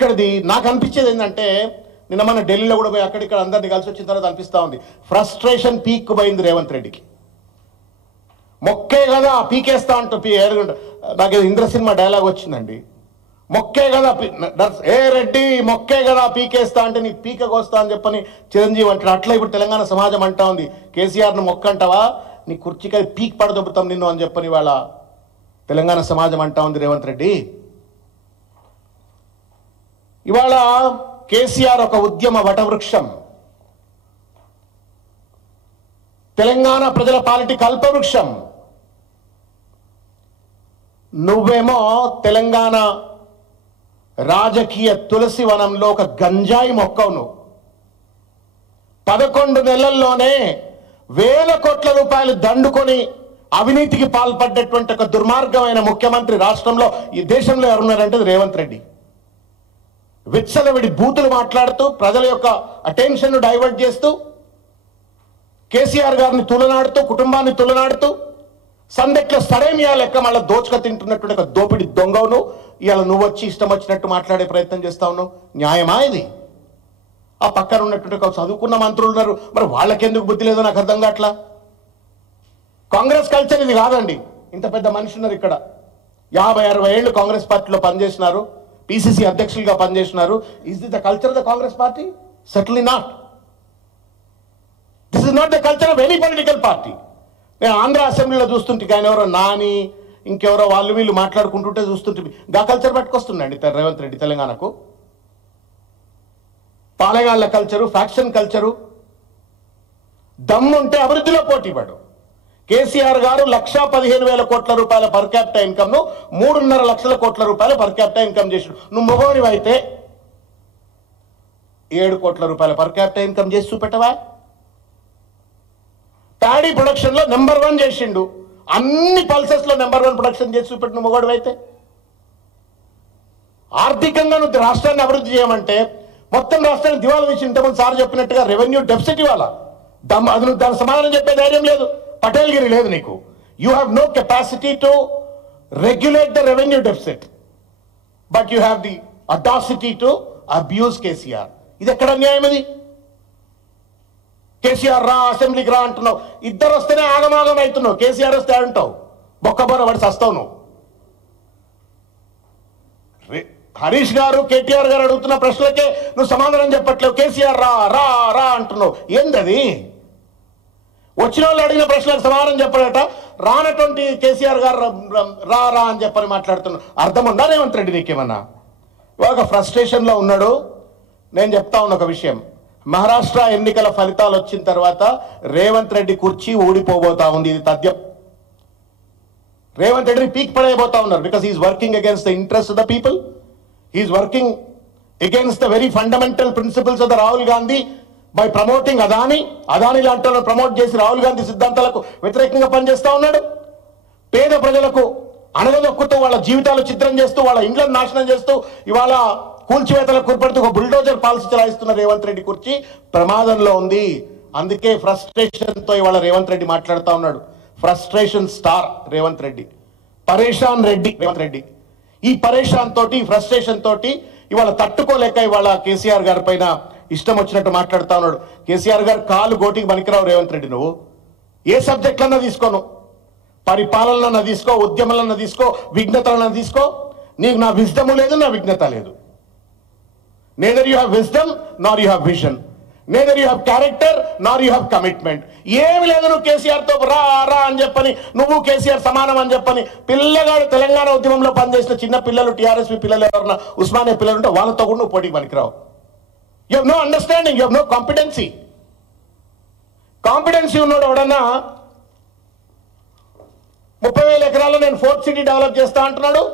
ఇక్కడిది నాకు అనిపించేది ఏంటంటే నిన్న మన ఢిల్లీలో కూడా పోయి అక్కడిక్కడ అందరినీ కలిసి వచ్చిన తర్వాత అనిపిస్తూ ఉంది ఫ్రస్ట్రేషన్ పీక్ పోయింది రేవంత్ రెడ్డికి. మొక్కే కదా పీకేస్తా అంటూ నాకు ఇంద్ర సినిమా డైలాగ్ వచ్చిందండి. మొక్కే కదా ఏ రెడ్డి మొక్కే కదా పీకేస్తా అంటే నీకు పీకకొస్తా అని చెప్పని చిరంజీవి అంటాడు. అట్లా ఇప్పుడు తెలంగాణ సమాజం అంటా ఉంది కేసీఆర్ను మొక్కంటావా నీ కుర్చీకి పీక్ పడదొబ్బుతాం నిన్ను అని చెప్పని వాళ్ళ తెలంగాణ సమాజం అంటా ఉంది రేవంత్ రెడ్డి. ఇవాళ కేసీఆర్ ఒక ఉద్యమ వటవృక్షం, తెలంగాణ ప్రజల పాలిటి కల్పవృక్షం. నువ్వేమో తెలంగాణ రాజకీయ తులసి వనంలో ఒక గంజాయి మొక్కవు. నువ్వు 11 నెలల్లోనే వేల కోట్ల రూపాయలు దండుకొని అవినీతికి పాల్పడ్డటువంటి ఒక దుర్మార్గమైన ముఖ్యమంత్రి రాష్ట్రంలో ఈ దేశంలో ఎవరున్నారంటే రేవంత్ రెడ్డి. విచ్చలవిడి బూతులు మాట్లాడుతూ ప్రజల యొక్క అటెన్షన్ డైవర్ట్ చేస్తూ కేసీఆర్ గారిని తులనాడుతూ కుటుంబాన్ని తులనాడుతూ సందెట్ల సడేమియా లెక్క మళ్ళీ దోచుక తింటున్నటువంటి ఒక దోపిడి దొంగవును ఇవాళ నువ్వు వచ్చి ఇష్టం వచ్చినట్టు మాట్లాడే ప్రయత్నం చేస్తా ఉన్నావు. న్యాయమా ఇది? ఆ పక్కన ఉన్నటువంటి ఒక చదువుకున్న మంత్రులు ఉన్నారు, మరి వాళ్ళకెందుకు బుద్ధి లేదో నాకు అర్థం కావట్లా. కాంగ్రెస్ కల్చర్ ఇది కాదండి. ఇంత పెద్ద మనిషి ఉన్నారు ఇక్కడ, 50-60 ఏళ్ళు కాంగ్రెస్ పార్టీలో పనిచేసినారు, పిసిసి అధ్యక్షులుగా పనిచేసినారు. Is the the culture of the Congress party? Certainly not. This is not the culture of any political party. నేను ఆంధ్ర అసెంబ్లీలో చూస్తుంటే ఆయన ఎవరో నాని ఇంకెవరో వాళ్ళు వీళ్ళు మాట్లాడుకుంటుంటే చూస్తుంటే గా కల్చర్ పట్టుకొస్తుందండి రేవంత్ రెడ్డి తెలంగాణకు. పాలెగాళ్ల కల్చరు, ఫ్యాక్షన్ కల్చరు. దమ్ముంటే అభివృద్ధిలో పోటీ పడు. కేసీఆర్ గారు 1,15,000 కోట్ల రూపాయల పర్ క్యాపిటల్ ఇన్కమ్ ను 3.5 లక్షల కోట్ల రూపాయల పర్ క్యాపిటల్ ఇన్కమ్ చేసి నువ్వు మొగోనివి అయితే 7 కోట్ల రూపాయల పర్ క్యాపిటల్ ఇన్కమ్ చేసి చూపెట్టవా? ప్యాడీ ప్రొడక్షన్ లో నెంబర్ 1 చేసిండు, అన్ని పల్సెస్ లో నెంబర్ 1 ప్రొడక్షన్ చేసి చూపెట్టిన మొగోడు అయితే. ఆర్థికంగా నువ్వు రాష్ట్రాన్ని అభివృద్ధి చేయమంటే మొత్తం రాష్ట్రాన్ని దివాలా తీసి ఇంతమంది సార్ చెప్పినట్టుగా రెవెన్యూ డెఫిసిట్ ఇవ్వాలా. అది నువ్వు దాని సమాధానం చెప్పే ధైర్యం లేదు, పటేల్గిరి లేదు నీకు. You have no capacity to regulate the revenue deficit, but you have the audacity to abuse KCR. ఇది ఎక్కడ అన్యాయం? ఇది కేసీఆర్ రా అసెంబ్లీకి రా అంటున్నావు, ఇద్దరు వస్తేనే ఆగమాగం అవుతున్నావు. కేసీఆర్ వస్తే అంటావు బొక్కబోర పడి చస్తావు నువ్వు. హరీష్ గారు కేటీఆర్ గారు అడుగుతున్న ప్రశ్నలకే నువ్వు సమాధానం చెప్పట్లేవు. కేసీఆర్ రా రా రా అంటున్నావు. ఏందది? వచ్చిన వాళ్ళు అడిగిన ప్రశ్నలకు సమాధానం చెప్పడట, రానటువంటి కేసీఆర్ గారు రా రా అని చెప్పని మాట్లాడుతున్నావు. అర్థం ఉందా రేవంత్ రెడ్డి నీకేమన్నా? ఇవాళ ఫ్రస్ట్రేషన్లో ఉన్నాడు. నేను చెప్తా ఉన్నా ఒక విషయం, మహారాష్ట్ర ఎన్నికల ఫలితాలు వచ్చిన తర్వాత రేవంత్ రెడ్డి కుర్చీ ఊడిపోబోతా ఉంది. ఇది తథ్యం. రేవంత్ రెడ్డిని పీక్ పడైపోతా ఉన్నారు. Because he's working against the interest of the people. He's working against the very fundamental principles of the Rahul Gandhi by promoting Adani లాంటి వాళ్ళని ప్రమోట్ చేసి రాహుల్ గాంధీ సిద్ధాంతాలకు వ్యతిరేకంగా పనిచేస్తా ఉన్నాడు. పేద ప్రజలకు అణగదొక్కుతూ వాళ్ళ జీవితాలు చిత్రం చేస్తూ వాళ్ళ ఇండ్లను నాశనం చేస్తూ ఇవాళ కూల్చివేతలకు కురిపడుతూ ఒక బుల్డోజర్ పాలసీ చలాయిస్తున్న రేవంత్ రెడ్డి కుర్చీ ప్రమాదంలో ఉంది. అందుకే ఫ్రస్ట్రేషన్తో ఇవాళ రేవంత్ రెడ్డి మాట్లాడుతూ ఉన్నాడు. ఫ్రస్ట్రేషన్ స్టార్ రేవంత్ రెడ్డి, పరేషాన్ రెడ్డి రేవంత్ రెడ్డి. ఈ పరేషాన్ తోటి ఫ్రస్ట్రేషన్ తోటి ఇవాళ తట్టుకోలేక ఇవాళ కేసీఆర్ గారి పైన ఇష్టం వచ్చినట్టు మాట్లాడుతూ ఉన్నాడు. కేసీఆర్ గారు కాలు గోటికి పనికిరావు రేవంత్ రెడ్డి. నువ్వు ఏ సబ్జెక్టులన్నా తీసుకోను, పరిపాలనలన్నా తీసుకో, ఉద్యమాలన్నా తీసుకో, విఘ్నతలన్నా తీసుకో. నీకు నా విజ్డము లేదు, నా విఘ్నత లేదు. Neither you have wisdom nor you have vision. Neither you have character nor you have commitment. ఏమి లేదు. నువ్వు కేసీఆర్ తో రా రా అని చెప్పని, నువ్వు కేసీఆర్ సమానం అని చెప్పని, పిల్లగాడు తెలంగాణ ఉద్యమంలో పనిచేసిన చిన్న పిల్లలు, టీఆర్ఎస్పీ పిల్లలు ఎవరన్నా, ఉస్మానియా పిల్లలు ఉంటే వాళ్ళతో కూడా నువ్వు పోటీకి పనికిరావు. You have no understanding, you have no competency. Competency ఉన్నాడు ఎవడన్నా 30,000 ఎకరాల్లో నేను 4th సిటీ డెవలప్ చేస్తా అంటున్నాడు,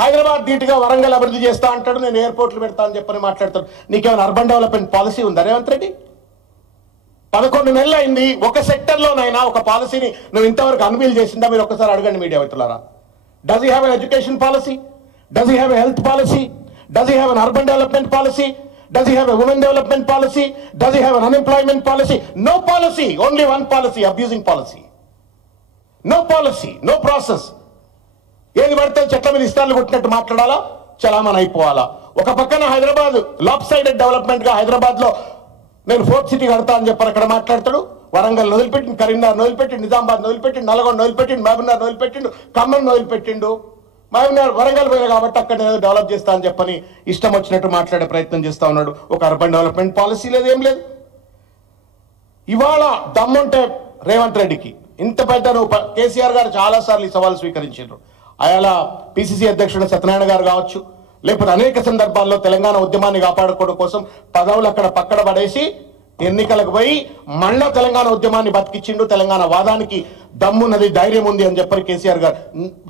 హైదరాబాద్ ధీటుగా వరంగల్ అభివృద్ధి చేస్తా అంటాడు, నేను ఎయిర్పోర్ట్లు పెడతా అని చెప్పని మాట్లాడతాడు. నీకేమైనా అర్బన్ డెవలప్మెంట్ పాలసీ ఉందా రేవంత్ రెడ్డి? 11 నెలలు అయింది. ఒక సెక్టర్లోనైనా ఒక పాలసీని నువ్వు ఇంతవరకు అన్వీల్ చేసిందా? మీరు ఒక్కసారి అడగండి మీడియా మిత్రులారా. Does he have an education policy? Does he have a health policy? Does he have an urban development policy? Does he have a women development policy? Does he have an unemployment policy? No policy, only one policy, abusing policy. No policy, no process. ఏది పడితే చెట్ల మీద ఇస్తాలు కొట్టినట్టు మాట్లాడాలా, చలామణి అయిపోవాలా. ఒక పక్కన Hyderabad lap sided development గా హైదరాబాద్ లో నేను ఫోర్త్ సిటీ కడతా అని చెప్పని అక్కడ మాట్లాడతాడు. వరంగల్ వదిలిపెట్టిండు, కరీంనగర్ వదిలిపెట్టిండు, నిజామాబాద్ వదిలిపెట్టిండు, నల్గొండ వదిలిపెట్టిండు, మహబూబ్నగర్ వదిలిపెట్టిండు, ఖమ్మం వదిలిపెట్టిండు. మహబూబ్నగర్ వరంగల్ పోయినా కాబట్టి అక్కడ నేను డెవలప్ చేస్తా అని చెప్పని ఇష్టం వచ్చినట్టు మాట్లాడే ప్రయత్నం చేస్తా ఉన్నాడు. ఒక అర్బన్ డెవలప్మెంట్ పాలసీ లేదు, ఏం లేదు. ఇవాళ దమ్ముంటే రేవంత్ రెడ్డికి ఇంత పెద్ద కేసీఆర్ గారు చాలా సార్లు ఈ సవాల్ స్వీకరించారు. అయాల పిసిసి అధ్యక్షుడు సత్యనారాయణ గారు కావచ్చు, లేకపోతే అనేక సందర్భాల్లో తెలంగాణ ఉద్యమాన్ని కాపాడుకోవడం కోసం పదవులు అక్కడ పక్కన పడేసి ఎన్నికలకు పోయి మళ్ళా తెలంగాణ ఉద్యమాన్ని బతికిచ్చిండు. తెలంగాణ వాదానికి దమ్మున్నది, ధైర్యం ఉంది అని చెప్పని కేసీఆర్ గారు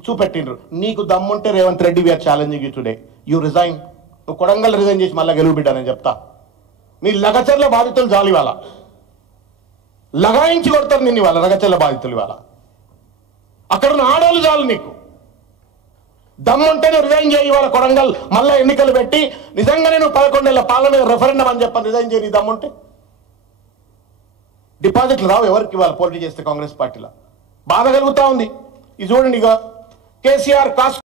చూపెట్టిండ్రు. నీకు దమ్ముంటే Revanth Reddy we're challenging you today, you resign. నువ్వు కొడంగల్ రిజైన్ చేసి మళ్ళీ గెలువు బిడ్డానని చెప్తా. నీ లగచర్ల బాధితులు జాలి వాళ్ళ లగాయించి కొడతారు నిన్ను. వాళ్ళ రగచర్ల బాధితులు ఇవాళ అక్కడ ఉన్న ఆడవాళ్ళు చాలు. నీకు దమ్ముంటేనే రిజైన్ చేయి. వాళ్ళ కొడంగల్ మళ్ళీ ఎన్నికలు పెట్టి నిజంగానే నువ్వు 11 ఏళ్ల పాలన మీద రెఫరెండం అని చెప్పని రిజైన్ చేయి. దమ్ముంటే డిపాజిట్లు రావు ఎవరికి వాళ్ళు పోటీ చేస్తే కాంగ్రెస్ పార్టీలో. బాధ కలుగుతా ఉంది. ఇది చూడండి, ఇక కేసీఆర్ కాస్ట్